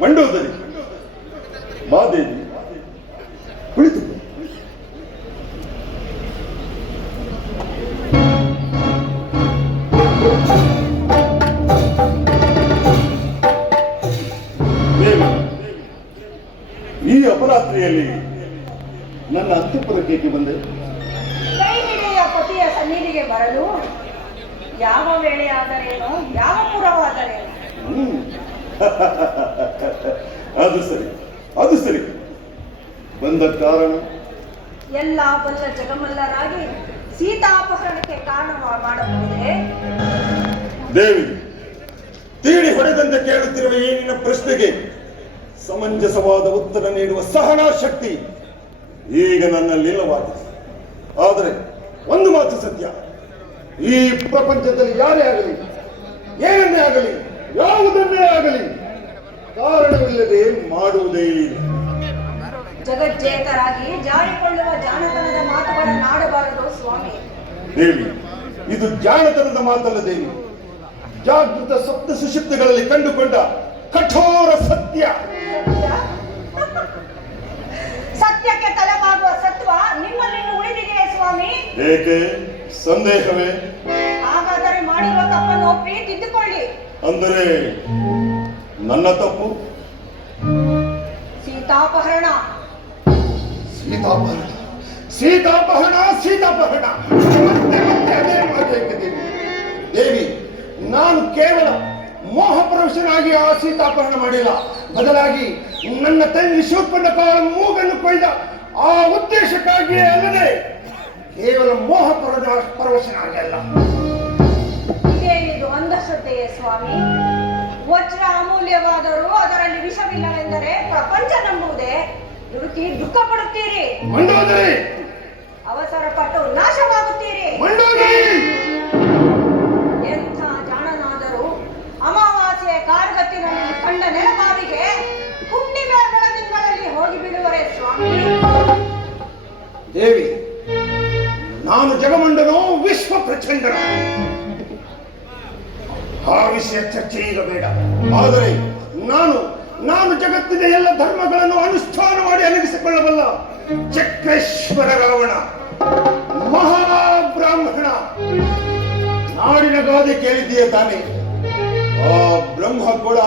ಮಂಡೋದರಿ. ಮಾದೇವಿ ಕುಳಿತು. ಈ ಅಪರಾತ್ರಿಯಲ್ಲಿ ನನ್ನ ಅಂತಃಪುರಕ್ಕೆ ಬಂದೆ. ಪತಿಯ ಸನ್ನಿಧಿಗೆ ಬರಲು ಯಾವ ವೇಳೆ ಆದರೇನು ಯಾವ ಪುರವಾದರೇನು. ಹ್ಮ್. ಅದು ಸರಿ. ಅದು ಸರಿ. ಬಂದ ಕಾರಣ? ಎಲ್ಲ ಬಲ್ಲ ಜಗಮಲ್ಲರಾಗಿ ಸೀತಾಪಹರಣಕ್ಕೆ ಕಾರಣ ಮಾಡಬಹುದೇ? ದೇವಿ ತೀಡಿ ಹೊಡೆದಂತೆ ಕೇಳುತ್ತಿರುವ ಏನಿನ ಪ್ರಶ್ನೆಗೆ ಸಮಂಜಸವಾದ ಉತ್ತರ ನೀಡುವ ಸಹನಾ ಶಕ್ತಿ ಈಗ ನನ್ನಲ್ಲಿ ಇಲ್ಲವಾಗಿದೆ. ಆದರೆ ಒಂದು ಮಾತು ಸತ್ಯ. ಈ ಪ್ರಪಂಚದಲ್ಲಿ ಯಾರೇ ಆಗಲಿ ಏನನ್ನೇ ಆಗಲಿ ಆಗಲಿ. ಕಾರಣವಿಲ್ಲದೆ ಮಾಡುವುದೇ ಇಲ್ಲ. ಜಗಜ್ಜೇತರಾಗಿ ಜಾರಿಕೊಳ್ಳುವ ಜಾಣತನದ ಮಾತುಗಳನ್ನಾಡಬಾರದು ಸ್ವಾಮಿ. ದೇವಿ ಇದು ಜಾಣತನದ ಮಾತಲ್ಲ ದೇವಿ ಜಾಗೃತ ಸಪ್ತ ಸುಶಕ್ತಿಗಳಲ್ಲಿ ಕಂಡುಕೊಂಡ ಕಠೋರ ಸತ್ಯ. ಸತ್ಯ? ಸತ್ಯಕ್ಕೆ ತಲೆಬಾಗುವ ಸತ್ವ ನಿಮ್ಮಲ್ಲಿ ಉಳಿದಿದೆಯೇ ಸ್ವಾಮಿ? ಏಕೆ? ಸಂದೇಹವೇ? ಮಾಡಿರುವ ತಪ್ಪನ್ನು ಒಪ್ಪಿ ತಿದ್ದುಕೊಳ್ಳಿ ಅಂದರೆ ನನ್ನ ತಪ್ಪು? ಸೀತಾಪಹರಣ. ಸೀತಾಪಹರಣ. ಸೀತಾಪಹರಣ ಸೀತಾಪಹರಣ. ಮತ್ತೆ ಅದೇ. ದೇವಿ ನಾನು ಕೇವಲ ಮೋಹ ಪುರುಷನಾಗಿ ಆ ಸೀತಾಪಹರಣ ಮಾಡಿಲ್ಲ. ಬದಲಾಗಿ ನನ್ನ ತಂಗಿ ಶೂರ್ಪಣಕ ಮೂಗನ್ನು ಕೊಯ್ದ ಆ ಉದ್ದೇಶಕ್ಕಾಗಿಯೇ ಅಲ್ಲದೆ ಕೇವಲ ಮೋಹ ಪರವ- ಅಂಧಶ್ರದ್ಧೆಯೇ ಸ್ವಾಮಿ. ವಜ್ರ ಅಮೂಲ್ಯವಾದರೂ ಅದರಲ್ಲಿ ವಿಷವಿಲ್ಲವೆಂದರೆ ಪ್ರಪಂಚ ನಂಬುವುದೇ. ದುಡುಕಿ ದುಃಖ ಪಡುತ್ತೀರಿ ಅವಸರ ಪಟ್ಟು ನಾಶವಾಗುತ್ತೀರಿ. ಎಂಥ ಜಾಣನಾದರೂ ಅಮಾವಾಸ್ಯೆ ಕಾರ್ಗತ್ತಿನಲ್ಲಿ ಕಂಡ ನೆಲಬಾವಿಗೆ ಹುಣ್ಣಿಮೆ ಬೆಳದಿಂಗಳಲ್ಲಿ ಹೋಗಿ ಬಿಡುವರೆ ಸ್ವಾಮಿ. ದೇವಿ ನಾನು ಜಗಮಂಡನೋ ವಿಶ್ವ ಪ್ರಚಂಡನ ಆ ವಿಷಯ ಚರ್ಚೆ ಈಗ ಬೇಡ ಆದರೆ ನಾನು ನಾನು ಜಗತ್ತಿನ ಎಲ್ಲ ಧರ್ಮಗಳನ್ನು ಅನುಷ್ಠಾನ ಮಾಡಿ ಅಲಗಿಸಿಕೊಳ್ಳಬಲ್ಲ ಚಕ್ರೇಶ್ವರ ರಾವಣ, ಮಹಾಬ್ರಾಹ್ಮಣ. ನಾಡಿನ ಗಾದೆ ಕೇಳಿದ್ದೀಯ ತಾನೆ? ಆ ಬ್ರಹ್ಮ ಕೂಡ